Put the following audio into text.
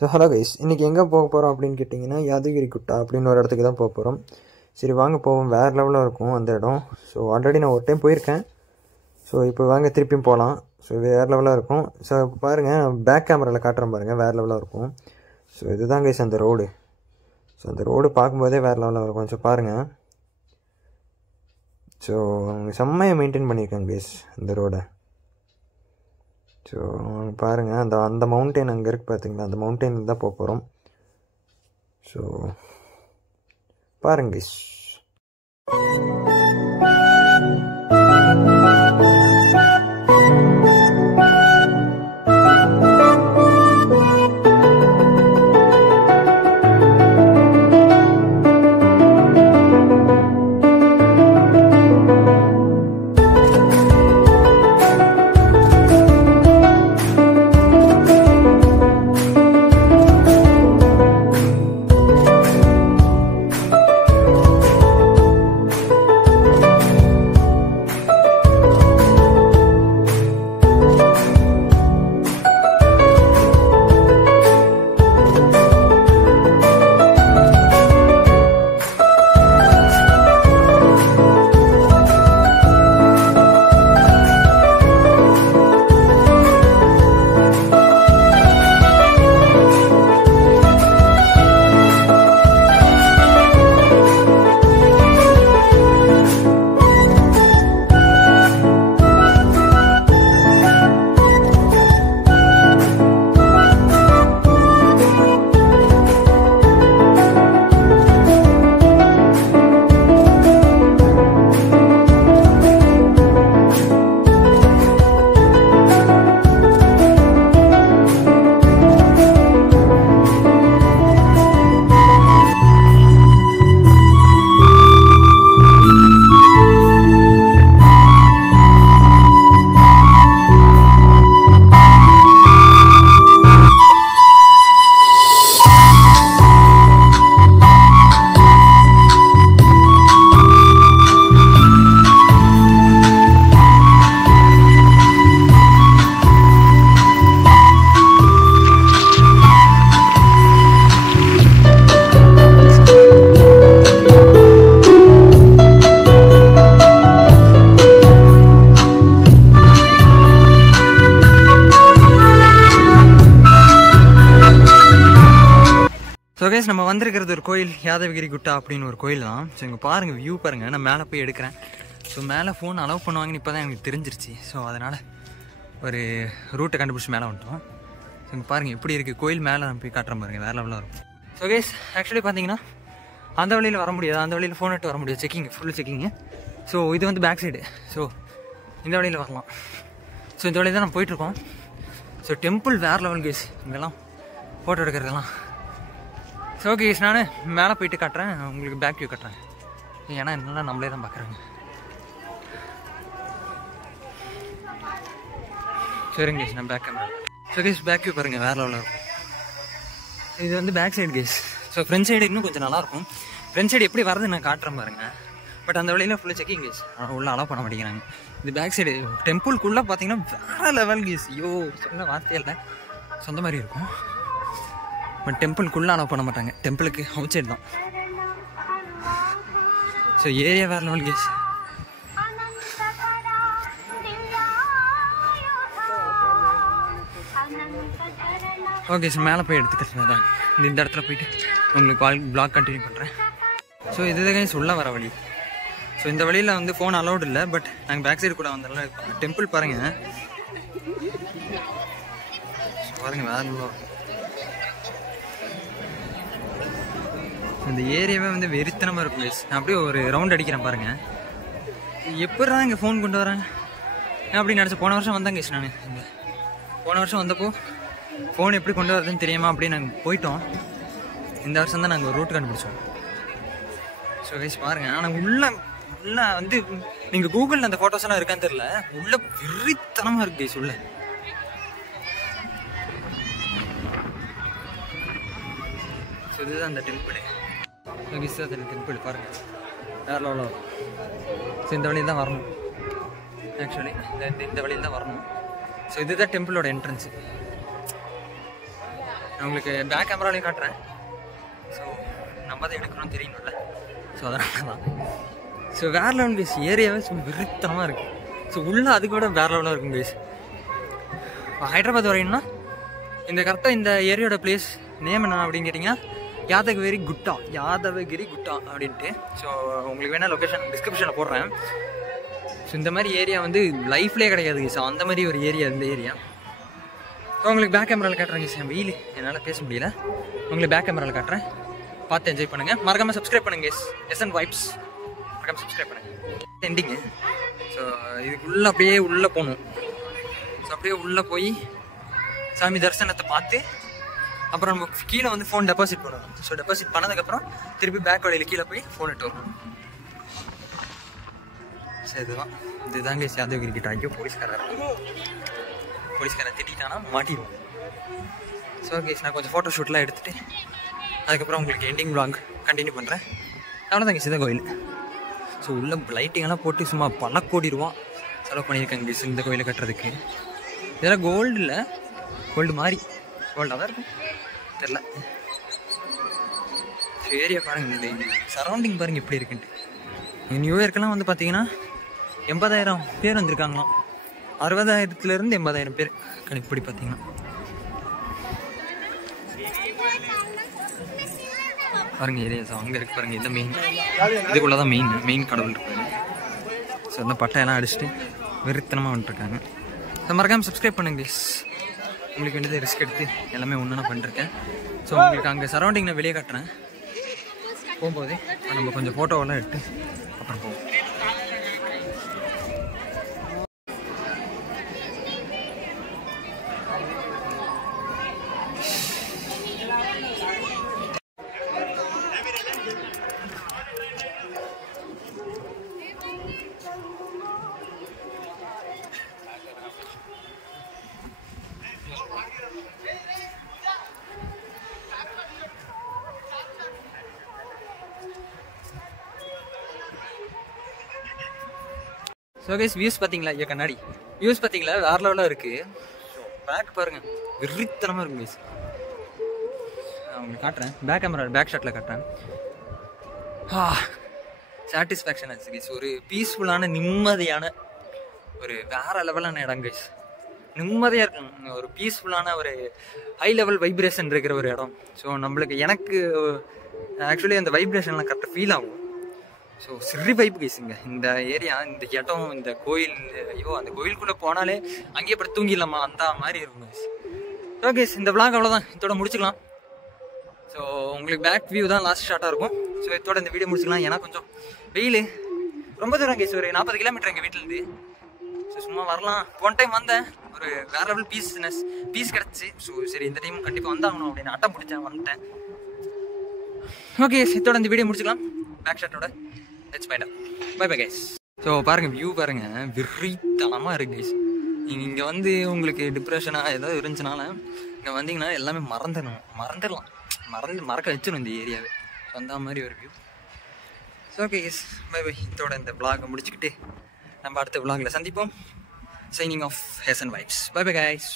So hello guys, இன்றைக்கி எங்கே போக போகிறோம் அப்படின்னு கேட்டிங்கன்னா யாதகிரி குட்டா அப்படின்னு ஒரு இடத்துக்கு தான் போக போகிறோம். சரி வாங்க போவோம். வேறு லெவலில் இருக்கும் அந்த இடம். ஸோ ஆல்ரெடி நான் ஒரு டைம் போயிருக்கேன். ஸோ இப்போ வாங்க திருப்பியும் போகலாம். ஸோ வேறு லெவலாக இருக்கும். ஸோ பாருங்கள், பேக் கேமராவில் காட்டுறேன் பாருங்கள், வேறு லெவலாக இருக்கும். ஸோ இதுதான் கைஸ் அந்த ரோடு. ஸோ அந்த ரோடு பார்க்கும்போதே வேறு லெவலாக இருக்கும். ஸோ பாருங்கள், ஸோ அவங்க செம்மையாக மெயின்டைன் பண்ணியிருக்காங்க கைஸ் இந்த ரோடை. ஸோ பாருங்கள், அந்த மவுண்டெயின் அங்கே இருக்குது பார்த்தீங்களா, அந்த மவுண்டெயினில் தான் போக போகிறோம். ஸோ பாருங்க கைஸ். ஸோ கைஸ், நம்ம வந்திருக்கிறது ஒரு கோயில், யாதகிரி குட்டா அப்படின்னு ஒரு கோயில் தான். ஸோ இங்கே பாருங்கள், வியூ பாருங்கள். நான் மேலே போய் எடுக்கிறேன். ஸோ மேலே ஃபோன் அலோவ் பண்ணுவாங்கன்னு இப்போ தான் எனக்கு தெரிஞ்சிருச்சு. ஸோ அதனால் ஒரு ரூட்டை கண்டுபிடிச்சி மேலே வந்துட்டோம். ஸோ இங்கே பாருங்கள் எப்படி இருக்குது கோயில். மேலே நான் போய் காட்டுறேன் பாருங்கள், வேறு லெவலாக இருக்கும். ஸோ கைஸ், ஆக்சுவலி பார்த்தீங்கன்னா அந்த வழியில் வர முடியாது, அந்த வழியில் ஃபோன் எடுத்து வர முடியாது, செக்கிங் ஃபுல் செக்கிங்கு. ஸோ இது வந்து பேக் சைடு. ஸோ இந்த வழியில் வரலாம். ஸோ இந்த வழியில் தான் நம்ம போயிட்டுருக்கோம். ஸோ டெம்பிள் வேறு லெவல் கைஸ், இங்கெல்லாம் ஃபோட்டோ எடுக்கிறதெல்லாம். ஸோ ஓகே கைஸ், நான் மேலே போயிட்டு காட்டுறேன், உங்களுக்கு பேக் வியூ காட்டுறேன். ஏன்னா என்னெல்லாம் நம்மளே தான் பார்க்குறாங்க. சரிங்க கைஸ், நான் back camera. So guys, back view பாருங்கள், வேறு லெவலில் இருக்கும். இது வந்து back side guys. So front side இன்னும் கொஞ்சம் நல்லாயிருக்கும். ஃப்ரண்ட் சைடு எப்படி வரது நான் காட்டுறேன் பாருங்கள். பட் அந்த வழியில் ஃபுல்லாக செக்கிங் கைஸ், உள்ளே அலோவ் பண்ண மாட்டேங்கிறாங்க. இது பேக் சைடு டெம்பிள்குள்ளே பார்த்தீங்கன்னா வேறு லெவல் கைஸ். ஐயோ சொல்ல வார்த்தையே இல்லை, சொந்த மாதிரி இருக்கும். பட் டெம்பிள்குள்ளே அலோவ் பண்ண மாட்டாங்க, டெம்பிளுக்கு அவுட் சைடு தான். ஸோ ஏரியா வேறு லெவல் கைஸ். ஓகே சார், மேலே போய் எடுத்துக்கிறேன் தான். இந்த இடத்துல போயிட்டு உங்களுக்கு ப்ளாக் கண்டினியூ பண்ணுறேன். ஸோ இதுதான் கைஸ் உள்ள வர வழி. ஸோ இந்த வழியில் வந்து ஃபோன் அலௌட் இல்லை, பட் நாங்கள் பேக் சைடு கூட வந்தாலும் இருப்பாங்க. டெம்பிள் பாருங்கள், பாருங்கள் வேறு லெவலாக. இந்த ஏரியாவே வந்து வெறித்தனமாக இருக்கும் கைஸ். நான் அப்படியே ஒரு ரவுண்ட் அடிக்கிறேன் பாருங்கள். எப்படா இங்கே ஃபோன் கொண்டு வரேன் அப்படின்னு நினச்சேன். போன வருஷம் வந்தேன் கைஸ். நான் இங்கே போன வருஷம் வந்தப்போ ஃபோன் எப்படி கொண்டு வரதுன்னு தெரியாமல் அப்படியே நாங்கள் போயிட்டோம். இந்த வருஷம் தான் நாங்கள் ஒரு ரூட் கண்டுபிடிச்சோம். ஸோ கைஸ் பாருங்கள், ஆனால் உள்ள வந்து நீங்கள் கூகுளில் அந்த ஃபோட்டோஸ் எல்லாம் இருக்கான்னு தெரியல, உள்ள வெறித்தனமாக இருக்கு கைஸ் உள்ள. ஸோ இதுதான் அந்த டெம்பிள். டெம்பிள் பாருங்கள், வேறு லெவலில் வரும். ஸோ இந்த வழியில் தான் வரணும். ஆக்சுவலி இந்த வழியில் தான் வரணும். ஸோ இதுதான் டெம்பிளோட என்ட்ரன்ஸு. நான் உங்களுக்கு பேக் கேமராலையும் காட்டுறேன். ஸோ நம்ம தான் எடுக்கிறோம் தெரியணும்ல, ஸோ அதனால தான். ஸோ வேறு லெவல் கைஸ், ஏரியாவே சும்மா விருத்தனமாக இருக்குது. ஸோ உள்ளே அது கூட வேறு லெவலாக இருக்கும் கைஸ். ஹைதராபாத் வரையணும்னா இந்த கரெக்டாக இந்த ஏரியாவோட பிளேஸ் நேம் என்ன அப்படின்னு கேட்டிங்கன்னா யாதகிரி குட்டா அப்படின்ட்டு. ஸோ உங்களுக்கு வேணால் லொக்கேஷன் டிஸ்கிரிப்ஷனில் போடுறேன். ஸோ இந்த மாதிரி ஏரியா வந்து லைஃப்லேயே கிடையாது ஸோ அந்த மாதிரி ஒரு ஏரியா இந்த ஏரியா. ஸோ உங்களுக்கு பேக் கேமராவில் காட்டுறேங்க சார், வெயில் என்னால் பேச முடியல. உங்களுக்கு பேக் கேமராவில் காட்டுறேன், பார்த்து என்ஜாய் பண்ணுங்கள். மறக்காமல் சப்ஸ்கிரைப் பண்ணுங்கள் எஸ்என் வைப்ஸ், மறக்காமல் சப்ஸ்கிரைப் பண்ணுங்கள். எண்டிங்கு. ஸோ இதுக்குள்ளே அப்படியே உள்ளே போகணும். ஸோ அப்படியே உள்ளே போய் சாமி தரிசனத்தை பார்த்து அப்புறம் நம்ம கீழே வந்து ஃபோன் டெபாசிட் பண்ணுவோம். ஸோ டெபாசிட் பண்ணதுக்கப்புறம் திருப்பி பேக் வழியில் கீழே போய் ஃபோன் எடுத்து வரணும். ஸோ இதுதாங்க யாதகிரி கிட்ட. ஐயோ போலீஸ்காரன் திட்டானா மாட்டிடுவோம். ஸோ ஓகே, நான் கொஞ்சம் ஃபோட்டோ ஷூட்லாம் எடுத்துகிட்டு அதுக்கப்புறம் உங்களுக்கு எண்டிங் vlog கண்டினியூ பண்ணுறேன். அவ்வளோதாங்க சித கோயில். ஸோ உள்ள லைட்டிங்கெல்லாம் போட்டு சும்மா பல கோடி ரூபா செலவு பண்ணியிருக்காங்க இந்த கோயிலை கட்டுறதுக்கு. இதெல்லாம் கோல்டு இல்லை, கோல்டு மாதிரி கோல்டாக தான் இருக்கும் தெரில. ஏரியா பாருங்க, இந்த சரௌண்டிங் பாருங்கள் எப்படி இருக்குன்ட்டு. நியூ இயர்க்கெல்லாம் வந்து பார்த்தீங்கன்னா 80,000 பேர் வந்திருக்காங்களாம். 60,000 80,000 பேர் கணிப்படி பார்த்தீங்கன்னா. பாருங்கள் ஏரியாஸ் அங்கே இருக்கு பாருங்கள். இதான் மெயின், இதுக்குள்ளே தான் மெயின் கடவுள் இருப்பாரு. ஸோ அந்த பட்டையெல்லாம் அடிச்சுட்டு வெறித்தனமாக வந்துட்டுருக்காங்க. ஸோ மறக்காமல் சப்ஸ்கிரைப் பண்ணுங்க ப்ளீஸ். உங்களுக்கு வேண்டியது ரிஸ்க் எடுத்து எல்லாமே ஒன்றா பண்ணிருக்கேன். ஸோ உங்களுக்கு அங்கே சரௌண்டிங் நான் வெளியே காட்டுறேன். போகும்போது நம்ம கொஞ்சம் ஃபோட்டோவெல்லாம் எடுத்து அப்புறம் போவோம். ஸோ கைஸ் வியூஸ் பார்த்தீங்களா? ஐயா கண்ணாடி வியூஸ் பார்த்தீங்களா? வேறு லெவலாக இருக்குது. பேக் பாருங்கள், விரித்தனமாக இருக்கும் கைஸ். உங்களுக்கு காட்டுறேன், பேக் கேமரா பேக் ஷாட்டில் காட்டுறேன். சாட்டிஸ்ஃபேக்ஷன் ஆச்சு கைஸ். ஒரு பீஸ்ஃபுல்லான நிம்மதியான ஒரு வேறு லெவலான இடம் கைஸ். நிம்மதியாக இருக்கும், ஒரு பீஸ்ஃபுல்லான ஒரு ஹை லெவல் வைப்ரேஷன் இருக்கிற ஒரு இடம். ஸோ நம்மளுக்கு எனக்கு ஆக்சுவலி அந்த வைப்ரேஷன்லாம் கரெக்டாக ஃபீல் ஆகும். ஸோ சிறு வைப்பு கைஸுங்க இந்த ஏரியா, இந்த இடம், இந்த கோயில். ஐயோ அந்த கோயிலுக்குள்ளே போனாலே அங்கேயே படுத்து தூங்கிடலாமா அந்த மாதிரி இருக்கும் கைஸ். ஓகே, இந்த vlog அவ்வளோதான், இதோட முடிச்சுக்கலாம். ஸோ உங்களுக்கு பேக் வியூ தான் லாஸ்ட் ஷார்ட்டாக இருக்கும். ஸோ இதோட இந்த வீடியோ முடிச்சுக்கலாம். ஏன்னா கொஞ்சம் வெயில் ரொம்ப தூரம் கைஸ், ஒரு 40 கிலோமீட்டர் எங்கள் வீட்டிலேருந்து. ஸோ சும்மா வரலாம். போன டைம் வந்தேன், ஒரு வேற லெவல் பீஸ் கிடச்சி. ஸோ சரி இந்த டைம் கண்டிப்பாக வந்தாகணும் அப்படின்னு அட்டம் பிடிச்சேன், வந்துட்டேன். ஓகே, இதோட இந்த வீடியோ முடிச்சுக்கலாம் பேக் ஷாட்டோட. Let's find out. Bye bye guys. So பாருங்கள் வியூ பாருங்கள், விரித்தனமாக இருக்குது கைஸ். நீங்கள் இங்கே வந்து உங்களுக்கு டிப்ரெஷனாக ஏதாவது இருந்துச்சுனால இங்கே வந்தீங்கன்னா எல்லாமே மறந்துடலாம், மறக்க வச்சிடும் இந்த ஏரியாவே. ஸோ அந்த மாதிரி ஒரு view. So okay guys, bye bye. இதோட இந்த vlog முடிச்சுக்கிட்டு நம்ம அடுத்த vlogல சந்திப்போம். Signing off SN vibes. Bye bye guys.